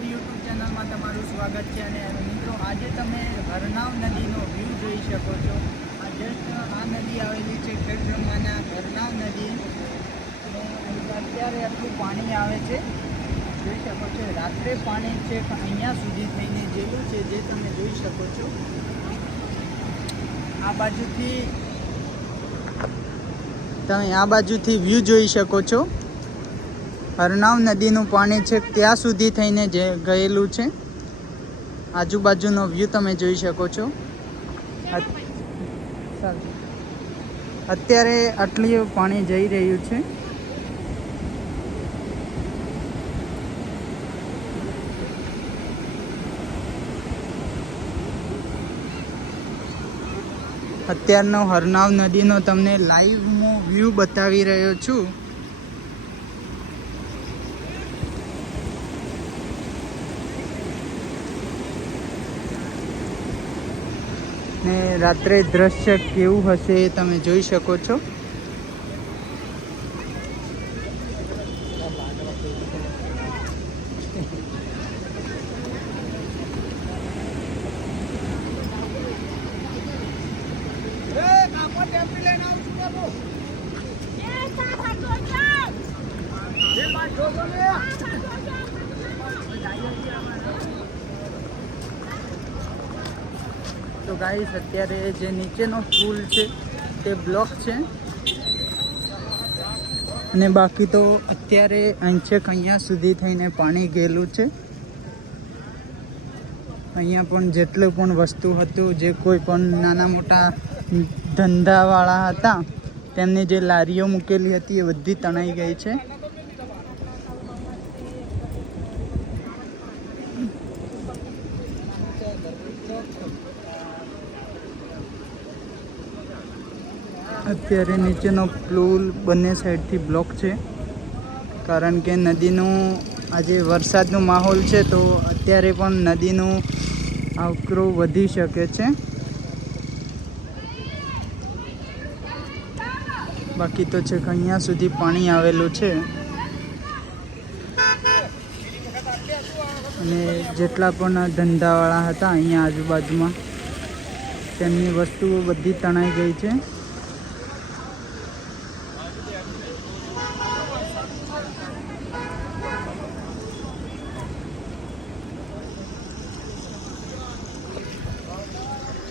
અમારી યુટ્યુબ ચેનલમાં તમારું સ્વાગત છે અને મિત્રો, આજે તમે હરનાવ નદીનો વ્યૂ જોઈ શકો છો. આ જસ્ટ આ નદી આવેલી છે ખેડબ્રહ્માના હરનાવ નદી. અને અત્યારે આટલું પાણી આવે છે. જોઈ શકો છો, રાત્રે પાણી છે, અહીંયા સુધી થઈને જેલું છે, જે તમે જોઈ શકો છો. આ બાજુથી તમે આ બાજુથી વ્યૂ જોઈ શકો છો. હરનાવ નદીનું પાણી છે ત્યાં સુધી થઈને જે ગયેલું છે. આજુબાજુનો વ્યૂ તમે જોઈ શકો છો. અત- અત્યારે આટલી પાણી જઈ રહ્યું છે. અત્યારનો હરનાવ નદીનો તમને લાઈવમાં વ્યૂ બતાવી રહ્યો છું. ને રાત્રે દ્રશ્ય કેવું હશે એ તમે જોઈ શકો છો. તો ગાઈસ અત્યારે જે નીચેનો પુલ છે, તે બ્લોક છે. અને બાકી તો અત્યારે અહીં છેક અહીંયા સુધી થઈને પાણી ગયેલું છે. અહીંયા પણ જેટલું પણ વસ્તુ હતું, જે કોઈ પણ નાના મોટા ધંધાવાળા હતા, તેમની જે લારીઓ મૂકેલી હતી, એ બધી તણાઈ ગઈ છે. અત્યારે નીચેનો પુલ બંને સાઈડથી બ્લોક છે. કારણ કે નદીનું આજે વરસાદનો માહોલ છે તો અત્યારે પણ નદીનું આવકરો વધી શકે છે. બાકી તો છે કે અહીંયા સુધી પાણી આવેલું છે. અને જેટલા પણ ધંધાવાળા હતા અહીંયા આજુબાજુમાં, તેમની વસ્તુઓ બધી તણાઈ ગઈ છે.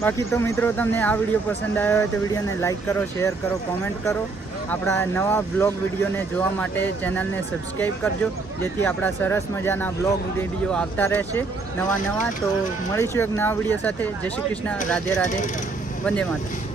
બાકી તો મિત્રો તમને આ વીડિયો પસંદ આવ્યો હોય તો વિડીયોને લાઇક કરો, શેર કરો, કોમેન્ટ કરો. આપણા નવા બ્લોગ વિડીયોને જોવા માટે ચેનલને સબસ્ક્રાઈબ કરજો, જેથી આપણા સરસ મજાના બ્લોગ વીડિયો આવતા રહેશે નવા નવા. તો મળીશું એક નવા વીડિયો સાથે. જય શ્રી કૃષ્ણ. રાધે રાધે. વંદે માતા